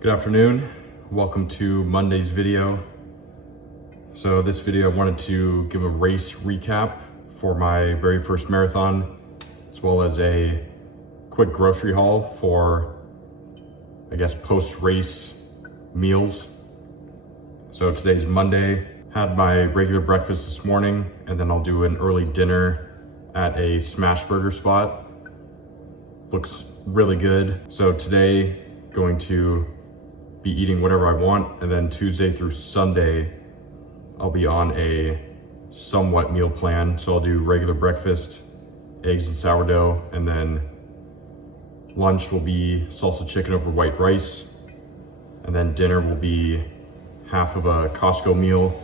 Good afternoon. Welcome to Monday's video. So this video I wanted to give a race recap for my very first marathon, as well as a quick grocery haul for, I guess, post-race meals. So today's Monday. Had my regular breakfast this morning, and then I'll do an early dinner at a smash burger spot. Looks really good. So today, going to be eating whatever I want, and then Tuesday through Sunday, I'll be on a somewhat meal plan. So I'll do regular breakfast, eggs and sourdough, and then lunch will be salsa chicken over white rice, and then dinner will be half of a Costco meal,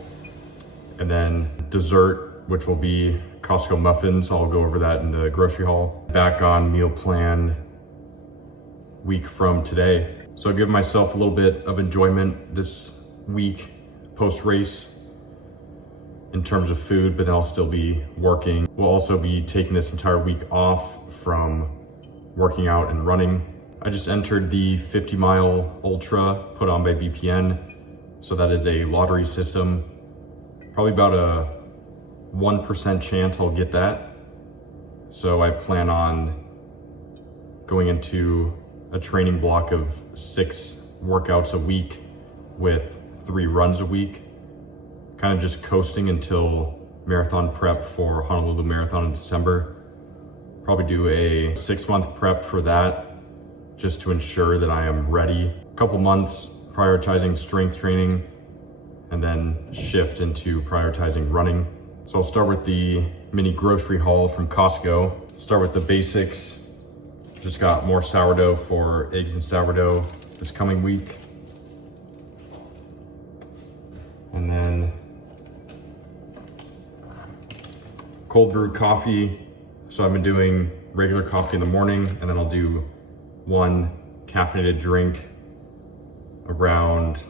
and then dessert, which will be Costco muffins. I'll go over that in the grocery haul. Back on meal plan week from today. So I'll give myself a little bit of enjoyment this week post-race in terms of food, but then I'll still be working. We'll also be taking this entire week off from working out and running. I just entered the 50-mile ultra put on by BPN. So that is a lottery system. Probably about a 1% chance I'll get that. So I plan on going into a training block of 6 workouts a week with 3 runs a week. Kind of just coasting until marathon prep for Honolulu Marathon in December. Probably do a 6-month prep for that, just to ensure that I am ready. A couple months prioritizing strength training, and then shift into prioritizing running. So I'll start with the mini grocery haul from Costco. Start with the basics. Just got more sourdough for eggs and sourdough this coming week. And then cold brewed coffee. So I've been doing regular coffee in the morning, and then I'll do 1 caffeinated drink around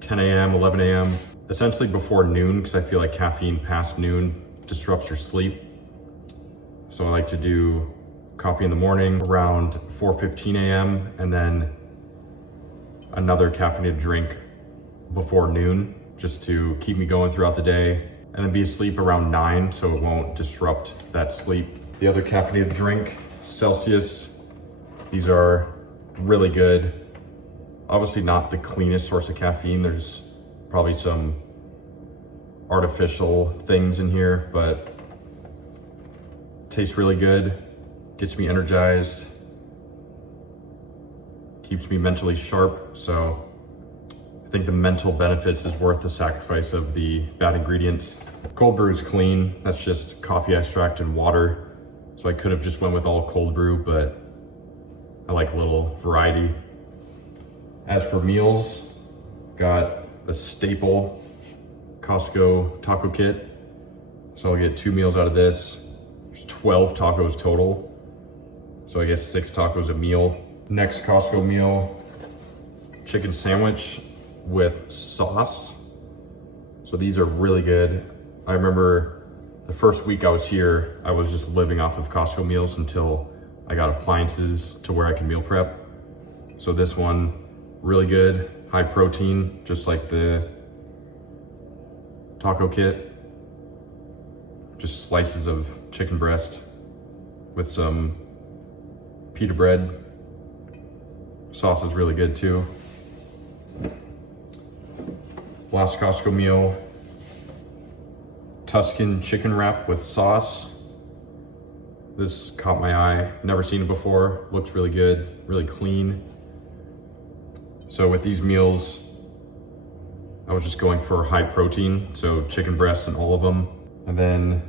10 a.m., 11 a.m., essentially before noon, because I feel like caffeine past noon disrupts your sleep. So I like to do coffee in the morning around 4:15 a.m. and then another caffeinated drink before noon, just to keep me going throughout the day, and then be asleep around 9 so it won't disrupt that sleep. The other caffeinated drink, Celsius. These are really good. Obviously not the cleanest source of caffeine. There's probably some artificial things in here, but tastes really good. Gets me energized, keeps me mentally sharp. So I think the mental benefits is worth the sacrifice of the bad ingredients. Cold brew is clean. That's just coffee extract and water. So I could have just went with all cold brew, but I like a little variety. As for meals, got a staple Costco taco kit. So I'll get 2 meals out of this. There's 12 tacos total. So I guess 6 tacos a meal. Next Costco meal, chicken sandwich with sauce. So these are really good. I remember the first week I was here, I was just living off of Costco meals until I got appliances to where I can meal prep. So this one, really good, high protein, just like the taco kit. Just slices of chicken breast with some pita bread. Sauce is really good too. Last Costco meal, Tuscan chicken wrap with sauce. This caught my eye, never seen it before. Looks really good, really clean. So with these meals, I was just going for high protein, so chicken breasts in all of them. And then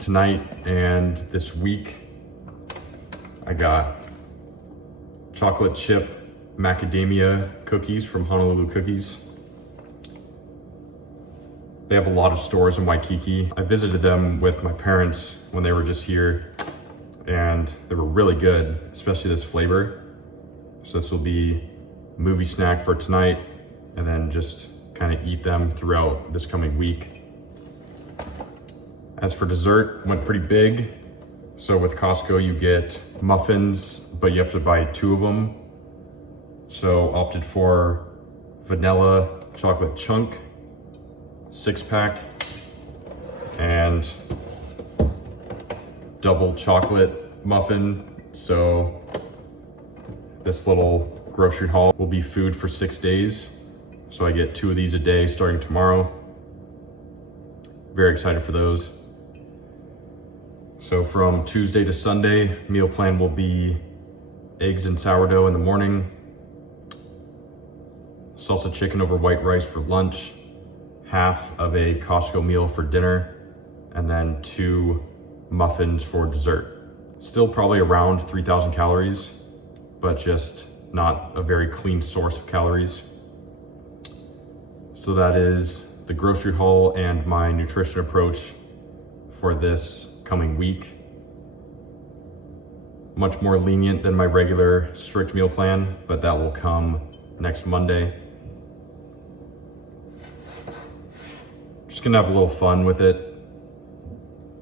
tonight and this week, I got chocolate chip macadamia cookies from Honolulu Cookies. They have a lot of stores in Waikiki. I visited them with my parents when they were just here, and they were really good, especially this flavor. So this will be movie snack for tonight, and then just kind of eat them throughout this coming week. As for dessert, went pretty big. So with Costco, you get muffins, but you have to buy 2 of them. So opted for vanilla chocolate chunk, 6-pack, and double chocolate muffin. So this little grocery haul will be food for 6 days. So I get 2 of these a day starting tomorrow. Very excited for those. So from Tuesday to Sunday, meal plan will be eggs and sourdough in the morning, salsa chicken over white rice for lunch, half of a Costco meal for dinner, and then 2 muffins for dessert. Still probably around 3,000 calories, but just not a very clean source of calories. So that is the grocery haul and my nutrition approach for this coming week. Much more lenient than my regular strict meal plan, but that will come next Monday. Just gonna have a little fun with it.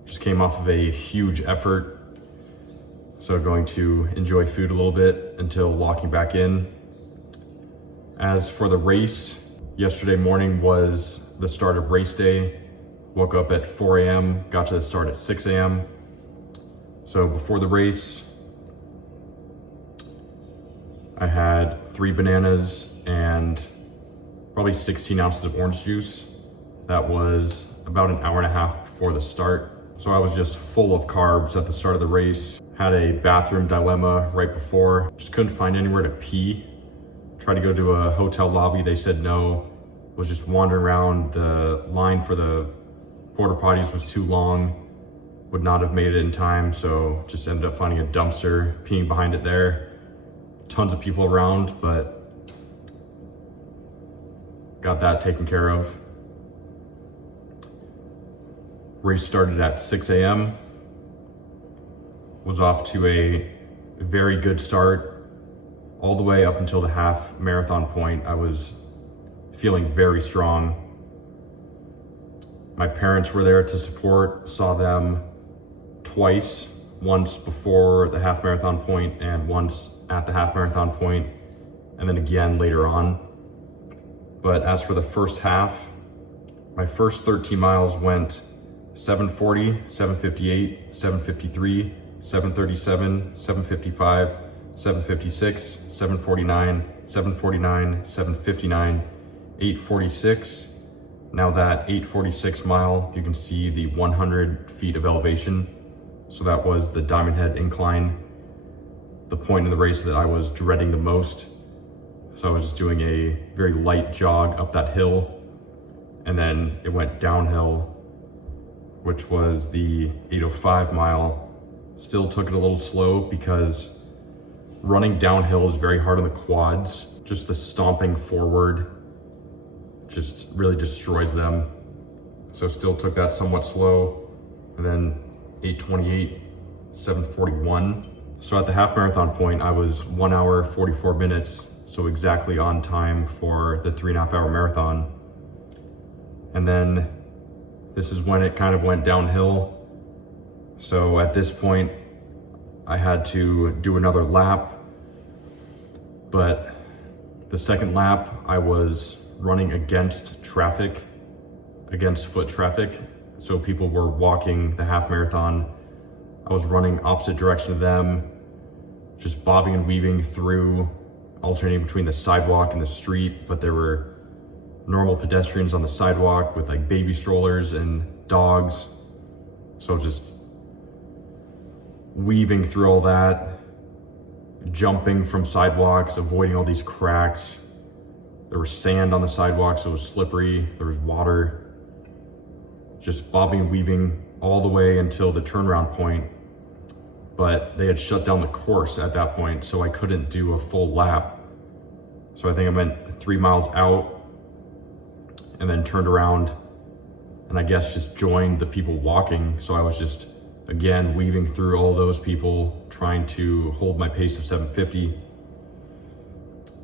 Just came off of a huge effort, so going to enjoy food a little bit until locking back in. As for the race, yesterday morning was the start of race day. Woke up at 4 a.m., got to the start at 6 a.m. So before the race, I had 3 bananas and probably 16 ounces of orange juice. That was about an hour and a half before the start. So I was just full of carbs at the start of the race. Had a bathroom dilemma right before. Just couldn't find anywhere to pee. Tried to go to a hotel lobby, they said no. Was just wandering around. The line for the porta potties was too long. Would not have made it in time, so just ended up finding a dumpster, peeing behind it there. Tons of people around, but got that taken care of. Race started at 6 a.m. Was off to a very good start. All the way up until the half marathon point, I was feeling very strong. My parents were there to support, saw them twice, once before the half marathon point and once at the half marathon point, and then again later on. But as for the first half, my first 13 miles went 7:40, 7:58, 7:53, 7:37, 7:55, 7:56, 7:49, 7:49, 7:59, 8:46. Now that 8:46 mile, you can see the 100 feet of elevation. So that was the Diamond Head incline, the point in the race that I was dreading the most. So I was just doing a very light jog up that hill, and then it went downhill, which was the 8:05 mile. Still took it a little slow because running downhill is very hard on the quads. Just the stomping forward just really destroys them. So still took that somewhat slow. And then 8:28, 7:41. So at the half marathon point, I was 1 hour, 44 minutes. So exactly on time for the 3.5 hour marathon. And then this is when it kind of went downhill. So at this point, I had to do another lap. But the second lap, I was running against traffic, against foot traffic. So people were walking the half marathon. I was running opposite direction of them, just bobbing and weaving through, alternating between the sidewalk and the street, but there were normal pedestrians on the sidewalk with like baby strollers and dogs. So just weaving through all that, jumping from sidewalks, avoiding all these cracks. There was sand on the sidewalk, so it was slippery. There was water. Just bobbing and weaving all the way until the turnaround point. But they had shut down the course at that point, so I couldn't do a full lap. So I think I went 3 miles out and then turned around and I guess just joined the people walking. So I was just, again, weaving through all those people, trying to hold my pace of 7:50.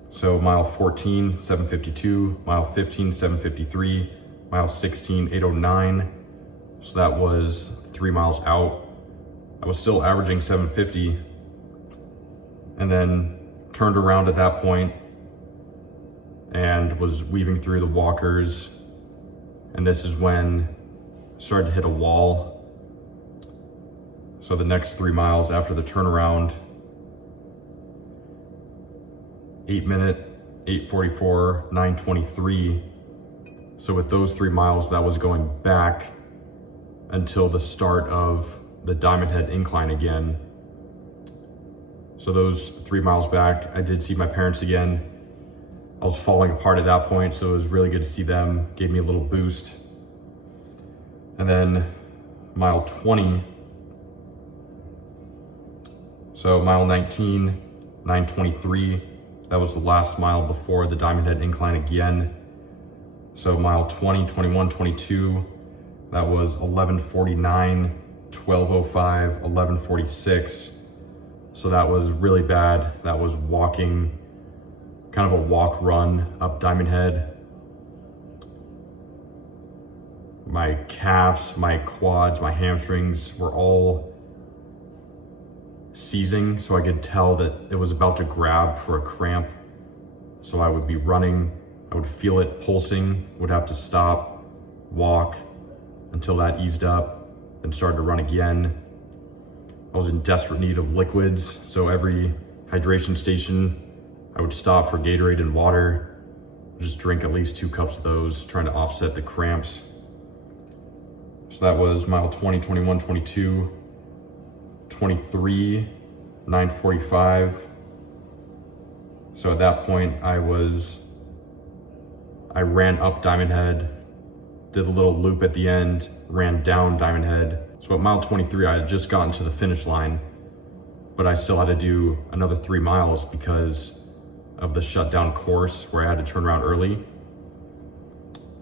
So mile 14, 7:52, mile 15, 7:53, mile 16, 8:09. So that was 3 miles out. I was still averaging 7:50, and then turned around at that point and was weaving through the walkers. And this is when I started to hit a wall. So the next 3 miles after the turnaround, 8 minute, 8:44, 9:23. So with those 3 miles, that was going back until the start of the Diamond Head incline again. So those 3 miles back, I did see my parents again. I was falling apart at that point, so it was really good to see them. Gave me a little boost. And then mile 20. So mile 19, 9:23. That was the last mile before the Diamond Head incline again. So mile 20, 21, 22, that was 11:49, 12:05, 11:46. So that was really bad. That was walking, kind of a walk run up Diamond Head. My calves, my quads, my hamstrings were all seizing, so I could tell that it was about to grab for a cramp. So I would be running, I would feel it pulsing, would have to stop, walk until that eased up, then started to run again. I was in desperate need of liquids, so every hydration station, I would stop for Gatorade and water, just drink at least 2 cups of those, trying to offset the cramps. So that was mile 20, 21, 22, 23, 9:45. So at that point, I ran up Diamond Head, did a little loop at the end, ran down Diamond Head. So at mile 23, I had just gotten to the finish line, but I still had to do another 3 miles because of the shutdown course where I had to turn around early.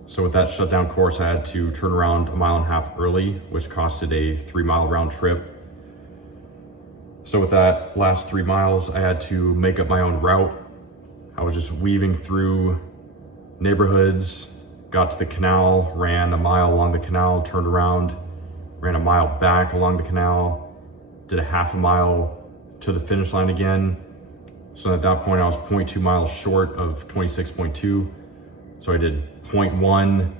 So with that shutdown course, I had to turn around 1.5 miles early, which costed a 3-mile round trip. So with that last 3 miles, I had to make up my own route. I was just weaving through neighborhoods, got to the canal, ran 1 mile along the canal, turned around, ran 1 mile back along the canal, did a 1/2 mile to the finish line again. So at that point, I was 0.2 miles short of 26.2. So I did 0.1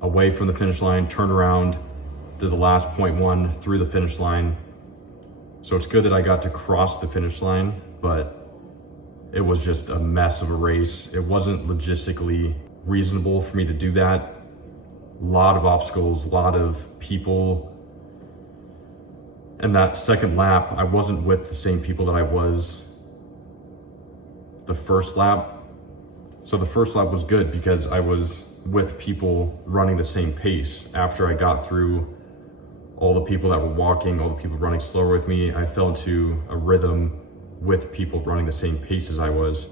away from the finish line, turned around, did the last 0.1 through the finish line. So it's good that I got to cross the finish line, but it was just a mess of a race. It wasn't logistically reasonable for me to do that. A lot of obstacles, a lot of people. And that second lap, I wasn't with the same people that I was the first lap. So the first lap was good because I was with people running the same pace. After I got through all the people that were walking, all the people running slower with me, I fell into a rhythm with people running the same pace as I was.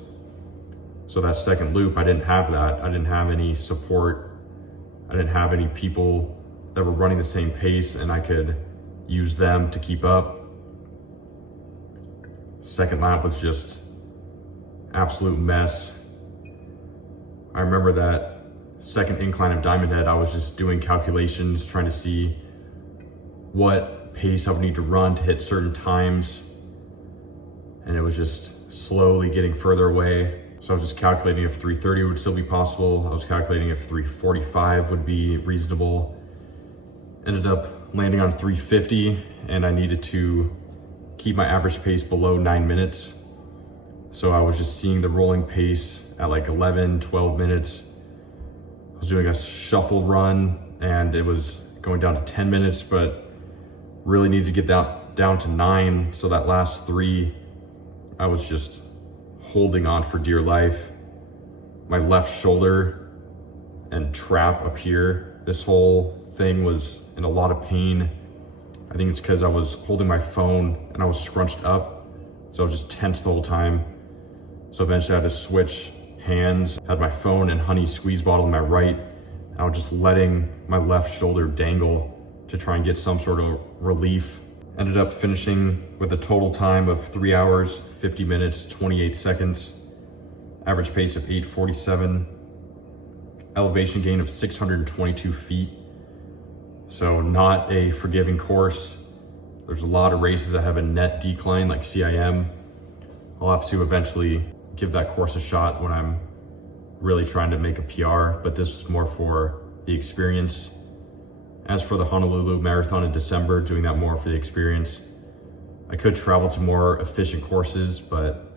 So that second loop, I didn't have that. I didn't have any support. I didn't have any people that were running the same pace and I could use them to keep up. Second lap was just absolute mess. I remember that second incline of Diamond Head, I was just doing calculations, trying to see what pace I would need to run to hit certain times. And it was just slowly getting further away. So I was just calculating if 3:30 would still be possible. I was calculating if 3:45 would be reasonable. Ended up landing on 3:50 and I needed to keep my average pace below 9 minutes. So I was just seeing the rolling pace at like 11, 12 minutes. I was doing a shuffle run and it was going down to 10 minutes, but really needed to get that down to 9. So that last 3, I was just holding on for dear life. My left shoulder and trap up here, this whole thing was in a lot of pain. I think it's because I was holding my phone and I was scrunched up. So I was just tense the whole time. So eventually I had to switch hands, had my phone and honey squeeze bottle in my right. And I was just letting my left shoulder dangle to try and get some sort of relief. Ended up finishing with a total time of 3 hours, 50 minutes, 28 seconds. Average pace of 8:47. Elevation gain of 622 feet. So not a forgiving course. There's a lot of races that have a net decline like CIM. I'll have to eventually give that course a shot when I'm really trying to make a PR, but this was more for the experience. As for the Honolulu Marathon in December, doing that more for the experience. I could travel to more efficient courses, but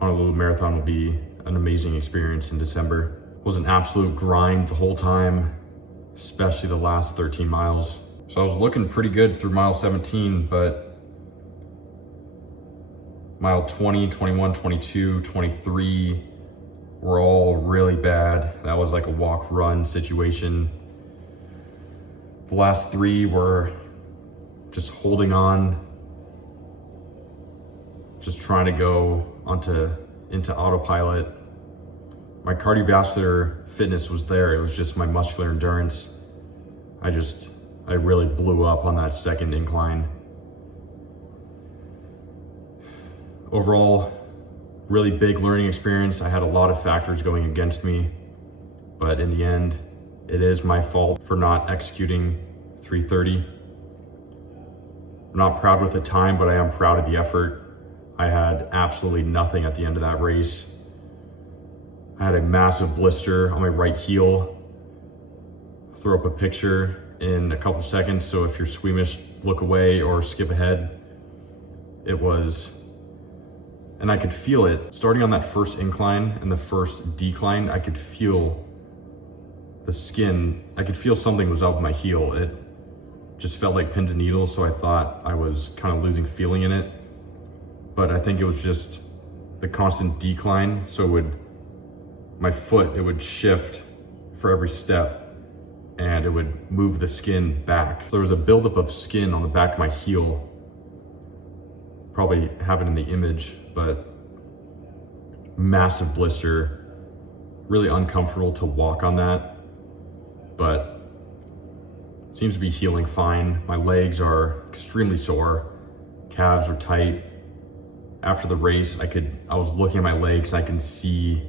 Honolulu Marathon will be an amazing experience in December. It was an absolute grind the whole time, especially the last 13 miles. So I was looking pretty good through mile 17, but mile 20, 21, 22, 23 were all really bad. That was like a walk-run situation. The last 3 were just holding on, just trying to go into autopilot. My cardiovascular fitness was there. It was just my muscular endurance. I really blew up on that second incline. Overall, really big learning experience. I had a lot of factors going against me, but in the end, it is my fault for not executing 3:30. I'm not proud with the time, but I am proud of the effort. I had absolutely nothing at the end of that race. I had a massive blister on my right heel. I'll throw up a picture in a couple seconds, so if you're squeamish, look away or skip ahead. It was, and I could feel it. Starting on that first incline and the first decline, I could feel the skin. I could feel something was up my heel. It just felt like pins and needles, so I thought I was kind of losing feeling in it. But I think it was just the constant decline, so my foot would shift for every step, and it would move the skin back. So there was a buildup of skin on the back of my heel. Probably have it in the image, but massive blister, really uncomfortable to walk on that, but seems to be healing fine. My legs are extremely sore, calves are tight. After the race, I was looking at my legs, and I can see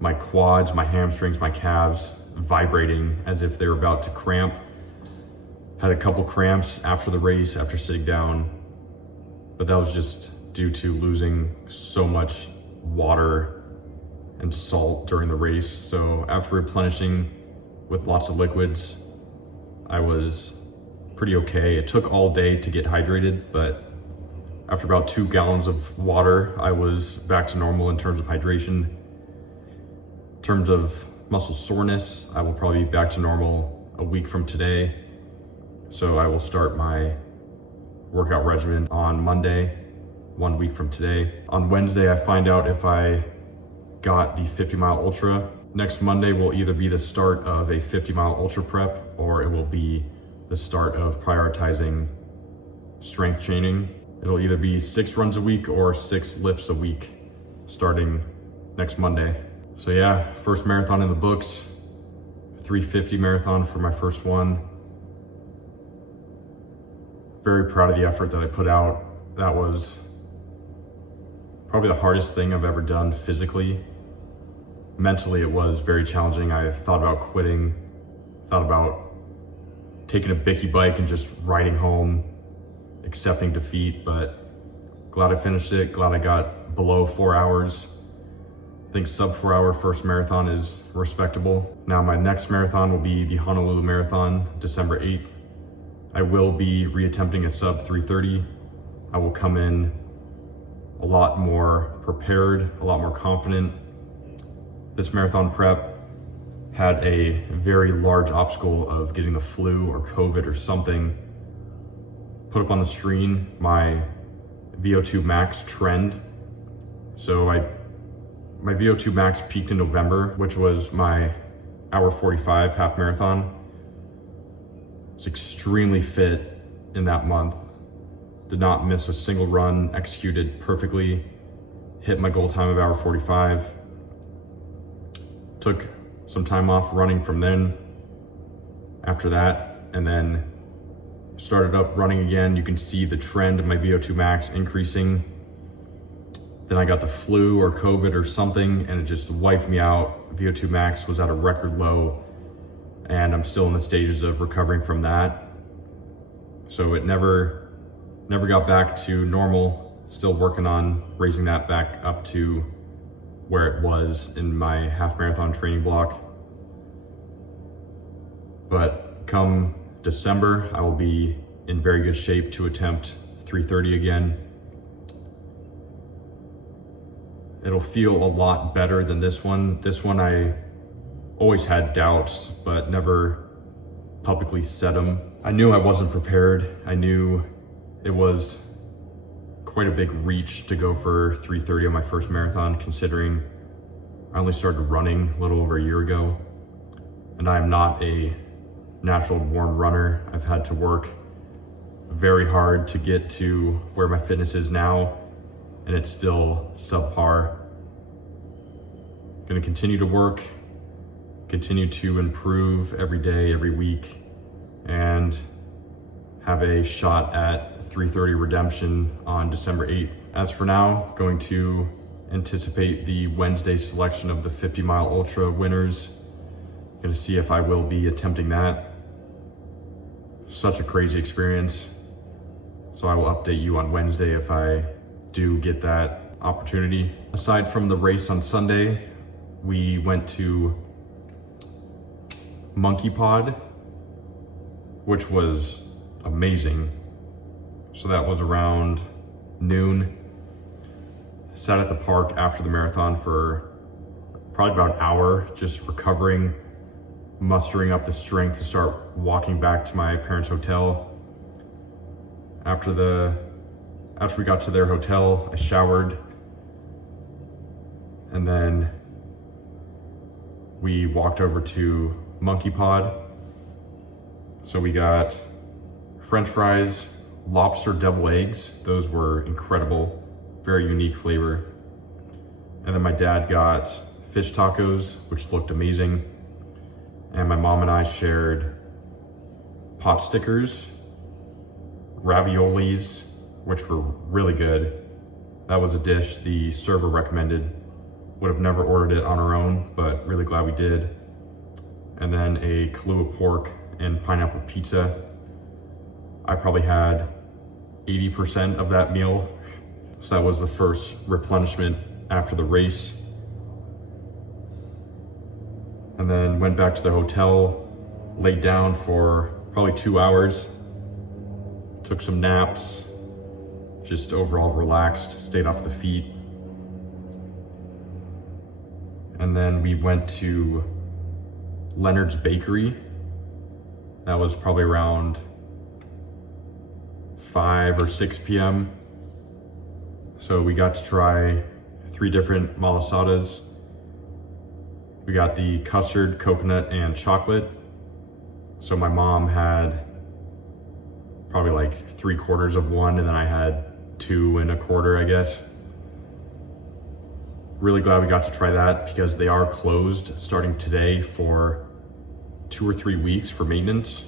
my quads, my hamstrings, my calves vibrating as if they were about to cramp. Had a couple cramps after the race, after sitting down, but that was just due to losing so much water and salt during the race. So after replenishing with lots of liquids, I was pretty okay. It took all day to get hydrated, but after about 2 gallons of water, I was back to normal in terms of hydration. In terms of muscle soreness, I will probably be back to normal a week from today. So I will start my workout regimen on Monday, 1 week from today. On Wednesday, I find out if I got the 50-mile ultra. Next Monday will either be the start of a 50-mile ultra prep, or it will be the start of prioritizing strength training. It'll either be 6 runs a week or 6 lifts a week starting next Monday. So yeah, first marathon in the books, 350 marathon for my first one. Very proud of the effort that I put out. That was probably the hardest thing I've ever done physically. Mentally, it was very challenging. I thought about quitting, thought about taking a Bicky bike and just riding home, accepting defeat, but glad I finished it. Glad I got below 4 hours. I think sub 4 hour first marathon is respectable. Now my next marathon will be the Honolulu Marathon, December 8th. I will be reattempting a sub 3:30. I will come in a lot more prepared, a lot more confident. This marathon prep had a very large obstacle of getting the flu or COVID or something put up on the screen, my VO2 max trend. So my VO2 max peaked in November, which was my hour 45 half marathon. I was extremely fit in that month. Did not miss a single run, executed perfectly, hit my goal time of hour 45. Took some time off running from then, after that, and then started up running again. You can see the trend of my VO2 max increasing. Then I got the flu or COVID or something, and it just wiped me out. VO2 max was at a record low, and I'm still in the stages of recovering from that. So it never got back to normal. Still working on raising that back up to where it was in my half marathon training block. But come December, I will be in very good shape to attempt 3:30 again. It'll feel a lot better than this one. This one I always had doubts, but never publicly said them. I knew I wasn't prepared. I knew it was quite a big reach to go for 3:30 on my first marathon, considering I only started running a little over a year ago. And I'm not a natural born runner. I've had to work very hard to get to where my fitness is now, and it's still subpar. Gonna continue to work, continue to improve every day, every week, and have a shot at 3:30 redemption on December 8th. As for now, going to anticipate the Wednesday selection of the 50-mile ultra winners. Gonna see if I will be attempting that. Such a crazy experience. So I will update you on Wednesday if I do get that opportunity. Aside from the race on Sunday, we went to Monkey Pod, which was amazing. So that was around noon. Sat at the park after the marathon for probably about an hour, just recovering, mustering up the strength to start walking back to my parents' hotel. After we got to their hotel, I showered, and then we walked over to Monkey Pod. So we got French fries, lobster deviled eggs. Those were incredible, very unique flavor. And then my dad got fish tacos, which looked amazing. And my mom and I shared pot stickers, raviolis, which were really good. That was a dish the server recommended. Would have never ordered it on our own, but really glad we did. And then a Kahlua pork and pineapple pizza. I probably had 80% of that meal. So that was the first replenishment after the race. And then went back to the hotel, laid down for probably 2 hours, took some naps, just overall relaxed, stayed off the feet. And then we went to Leonard's Bakery. That was probably around 5 or 6 p.m. So we got to try 3 different malasadas. We got the custard, coconut, and chocolate. So my mom had probably like 3/4 of one, and then I had 2 1/4, I guess. Really glad we got to try that because they are closed starting today for 2 or 3 weeks for maintenance.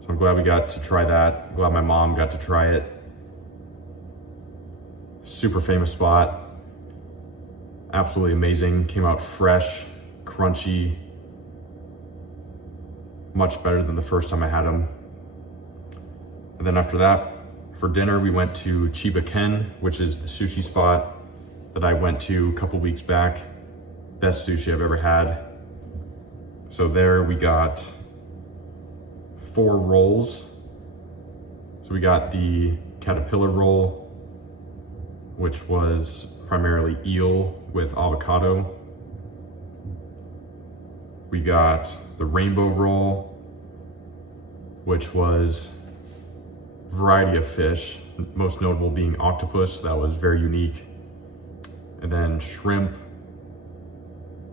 So I'm glad we got to try that. I'm glad my mom got to try it. Super famous spot. Absolutely amazing. Came out fresh, crunchy. Much better than the first time I had them. And then after that, for dinner, we went to Chiba Ken, which is the sushi spot that I went to a couple weeks back. Best sushi I've ever had. So there we got 4 rolls. So we got the caterpillar roll, which was primarily eel with avocado. We got the rainbow roll, which was a variety of fish, most notable being octopus. That was very unique. And then shrimp,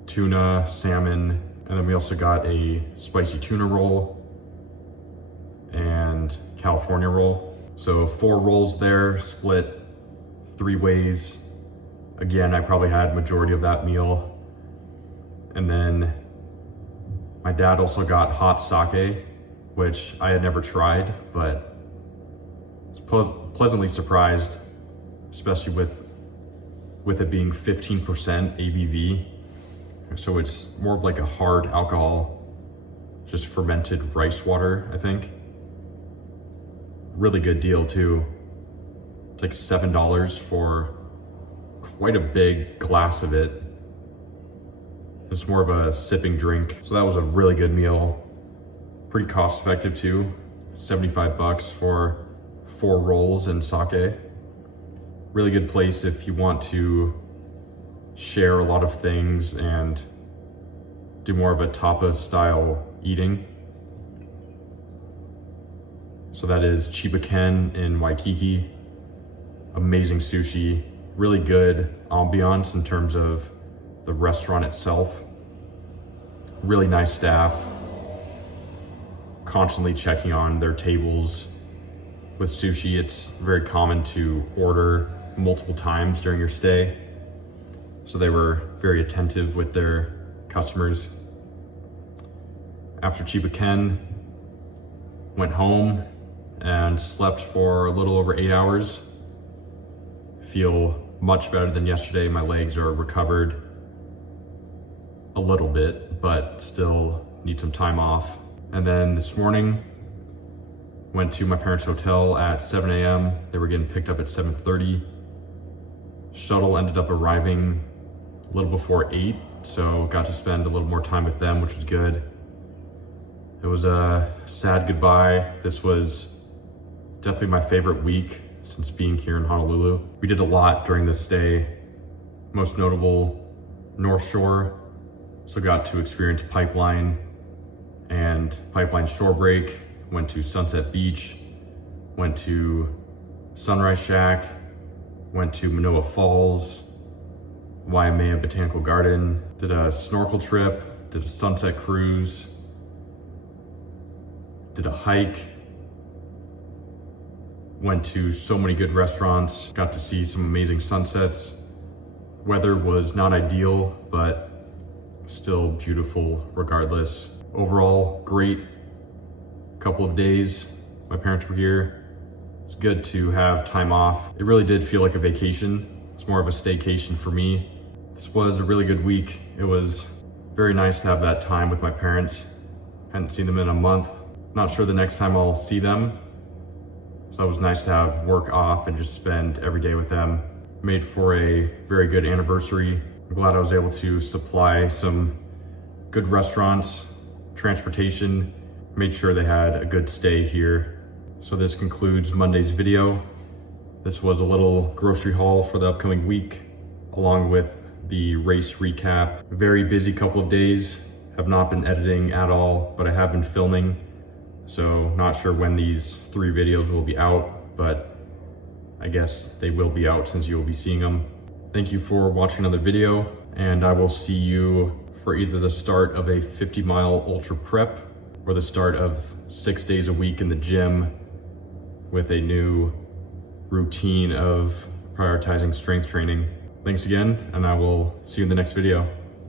tuna, salmon, and then we also got a spicy tuna roll and California roll. So 4 rolls there, split 3 ways. Again, I probably had majority of that meal. And then my dad also got hot sake, which I had never tried, but was pleasantly surprised, especially with it being 15% ABV. So it's more of like a hard alcohol, just fermented rice water, I think. Really good deal too. It's like $7 for quite a big glass of it. It's more of a sipping drink. So that was a really good meal. Pretty cost effective too. 75 bucks for 4 rolls and sake. Really good place if you want to share a lot of things and do more of a tapas style eating. So that is Chiba Ken in Waikiki. Amazing sushi, really good ambiance in terms of the restaurant itself. Really nice staff, constantly checking on their tables. With sushi, it's very common to order multiple times during your stay. So they were very attentive with their customers. After Chiba Ken, went home and slept for a little over 8 hours. Feel much better than yesterday. My legs are recovered a little bit, but still need some time off. And then this morning, went to my parents' hotel at 7 a.m. They were getting picked up at 7:30. Shuttle ended up arriving a little before 8, so got to spend a little more time with them, which was good. It was a sad goodbye. This was definitely my favorite week since being here in Honolulu. We did a lot during this stay. Most notable, North Shore. So got to experience Pipeline and Pipeline Shore Break. Went to Sunset Beach, went to Sunrise Shack, went to Manoa Falls, Waimea Botanical Garden, did a snorkel trip, did a sunset cruise, did a hike, went to so many good restaurants, got to see some amazing sunsets. Weather was not ideal, but still beautiful regardless. Overall, great couple of days. My parents were here. It's good to have time off. It really did feel like a vacation. It's more of a staycation for me. This was a really good week. It was very nice to have that time with my parents. Hadn't seen them in a month. Not sure the next time I'll see them. So it was nice to have work off and just spend every day with them. Made for a very good anniversary. I'm glad I was able to supply some good restaurants, transportation, made sure they had a good stay here. So this concludes Monday's video. This was a little grocery haul for the upcoming week, along with the race recap. Very busy couple of days. Have not been editing at all, but I have been filming. So not sure when these 3 videos will be out, but I guess they will be out since you will be seeing them. Thank you for watching another video, and I will see you for either the start of a 50-mile ultra prep or the start of 6 days a week in the gym with a new routine of prioritizing strength training. Thanks again, and I will see you in the next video.